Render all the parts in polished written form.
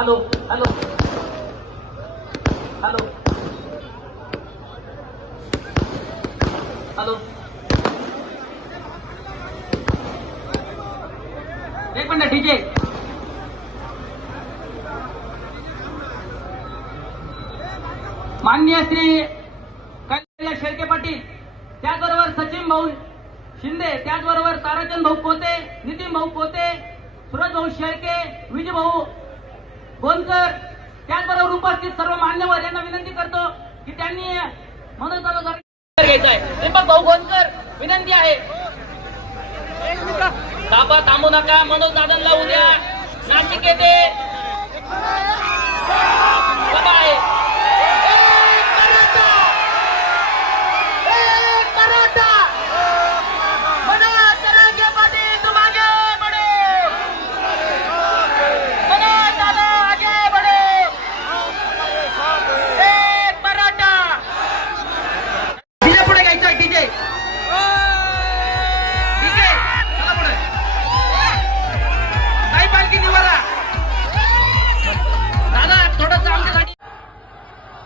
Hello hello hello hello एक minute ठीक आहे. माननीय श्री कैलास शेळके पाटील, त्याचबरोबर सचिन भाऊ शिंदे, त्याचबरोबर ताराचंद भाऊ पोते, नितीन भाऊ पोते, सुरज भाऊ शेळके, विजय भाऊ गोंदकर, त्याचबरोबर उपस्थित सर्व मान्यवर यांना विनंती करतो की त्यांनी मनोज दादा घ्यायचा आहे. दीपक भाऊ गोंदकर विनंती आहे. बाबा थांबू नका, मनोज दादांना उद्या नाशिक येथे सभा आहे.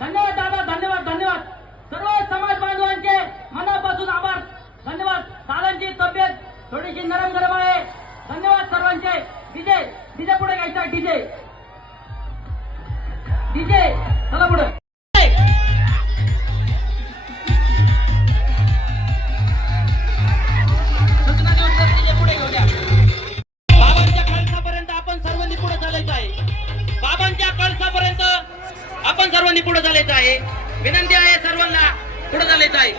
धन्यवाद दादा, धन्यवाद धन्यवाद. सर्व समाज बांधवांचे मनापासून आभार. धन्यवाद. दादांची तब्येत थोडीशी नरम गरम आहे. धन्यवाद सर्वांचे. डीजे डीजे पुढे घ्यायचा. डीजे डीजे चला पुढे. सूचना देऊन तर डीजे पुढे घेऊ द्या. बाबांच्या कळसापर्यंत आपण सर्वांनी पुढे चालायचं आहे. बाबांच्या कळसापर्यंत आपण सर्वांनी पुढे चालायचं आहे. विनंती आहे सर्वांना पुढे चालायचं आहे.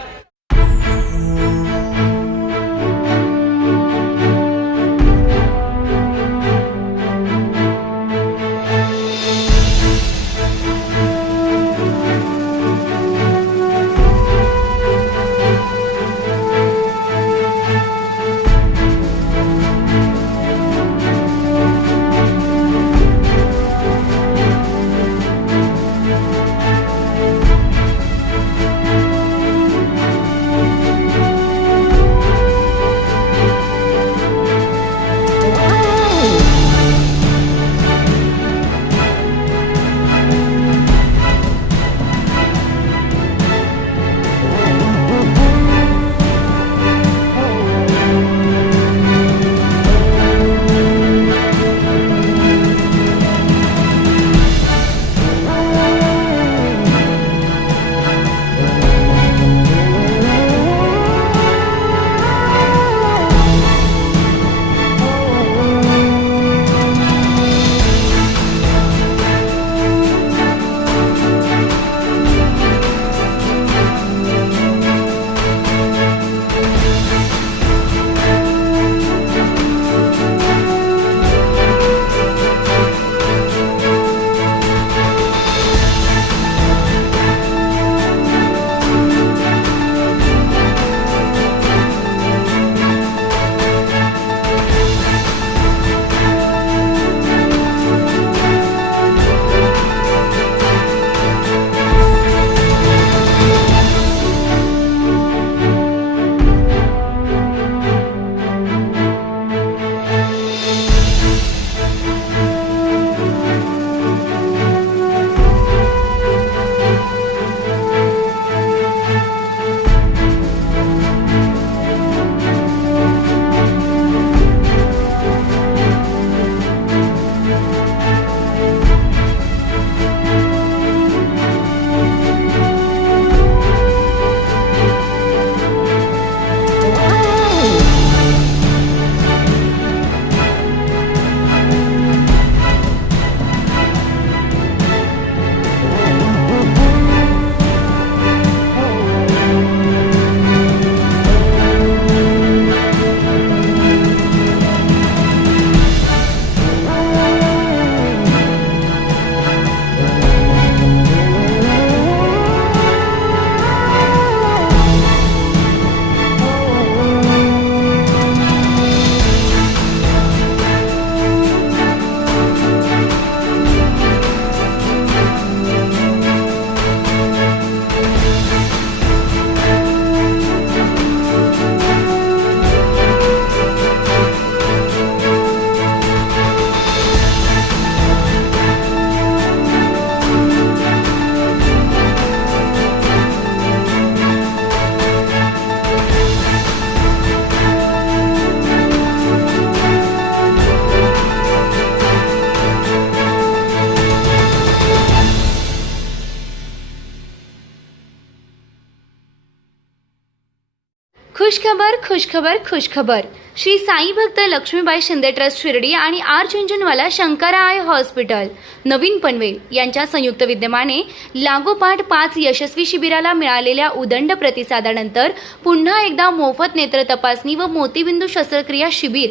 खुशखबर खुशखबर खुशखबर. श्री साई भक्त लक्ष्मीबाई शिंदे ट्रस्ट शिर्डी आणि R Jhunjhunwala Sankara eye hospital नवीन पनवेल यांच्या संयुक्त विद्यमाने लागोपाठ 5 यशस्वी शिबिराला मिळालेल्या उदंड प्रतिसादानंतर पुन्हा एकदा मोफत नेत्र तपासणी व मोतीबिंदू शस्त्रक्रिया शिबिर,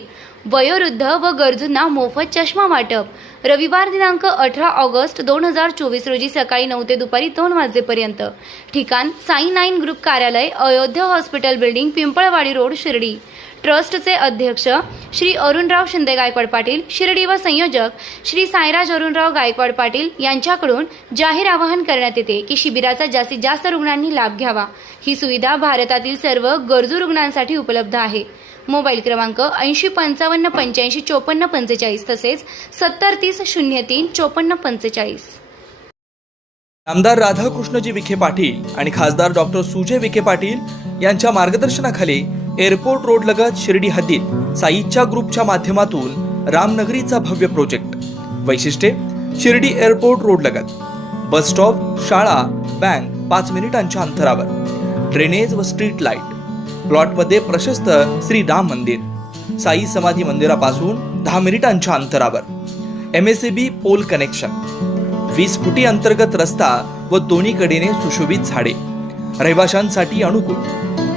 वयोवृद्ध व गरजूंना मोफत चष्मा वाटप, रविवार दिनांक 18 ऑगस्ट 2024 रोजी सकाळी 9 ते दुपारी 2 वाजेपर्यंत. ठिकाण साई 9 ग्रुप कार्यालय, Ayodhya hospital building, Pimpalwadi road, Shirdi. ट्रस्टचे अध्यक्ष श्री अरुणराव शिंदे गायकवाड पाटील, शिर्डी व संयोजक श्री साईराज अरुणराव गायकवाड पाटील यांच्याकडून जाहीर आवाहन करण्यात येते की शिबिराचा जास्तीत जास्त रुग्णांनी लाभ घ्यावा. ही सुविधा भारतातील सर्व गरजू रुग्णांसाठी उपलब्ध आहे. मोबाईल क्रमांक 8055855445 तसेच 7030035445. आमदार राधाकृष्णजी विखे पाटील आणि खासदार डॉक्टर सुजय विखे पाटील यांच्या मार्गदर्शनाखाली एअरपोर्ट रोड लगत शिर्डी हद्दीत साईच्या ग्रुपच्या माध्यमातून रामनगरीचा भव्य प्रोजेक्ट. वैशिष्ट्ये: शिर्डी एअरपोर्ट रोड लगत बस स्टॉप, शाळा, बँक 5 मिनिटांच्या अंतरावर, ड्रेनेज व स्ट्रीट लाईट. प्लॉटमध्ये प्रशस्त श्री राम मंदिर, साई समाधी मंदिरापासून 10 मिनिटांच्या अंतरावर, MSAB पोल कनेक्शन, 20 फुटी अंतर्गत रस्ता व दोन्ही कडेने सुशोभित झाडे, रहिवाशांसाठी अनुकूल.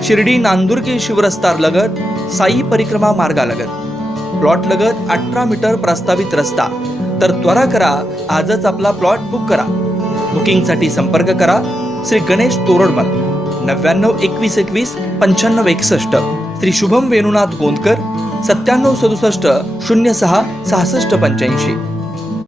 शिर्डी नांदुर्गे शिवरस्ता लगत साई परिक्रमा मार्गालगत. प्लॉट लगत 18 मीटर प्रस्तावित रस्ता. तर त्वरा करा, आजच आपला प्लॉट बुक करा. बुकिंगसाठी संपर्क करा श्री गणेश तोरडमल 992121 9561, श्री शुभम वेणुनाथ गोंदकर 9767 06 6585.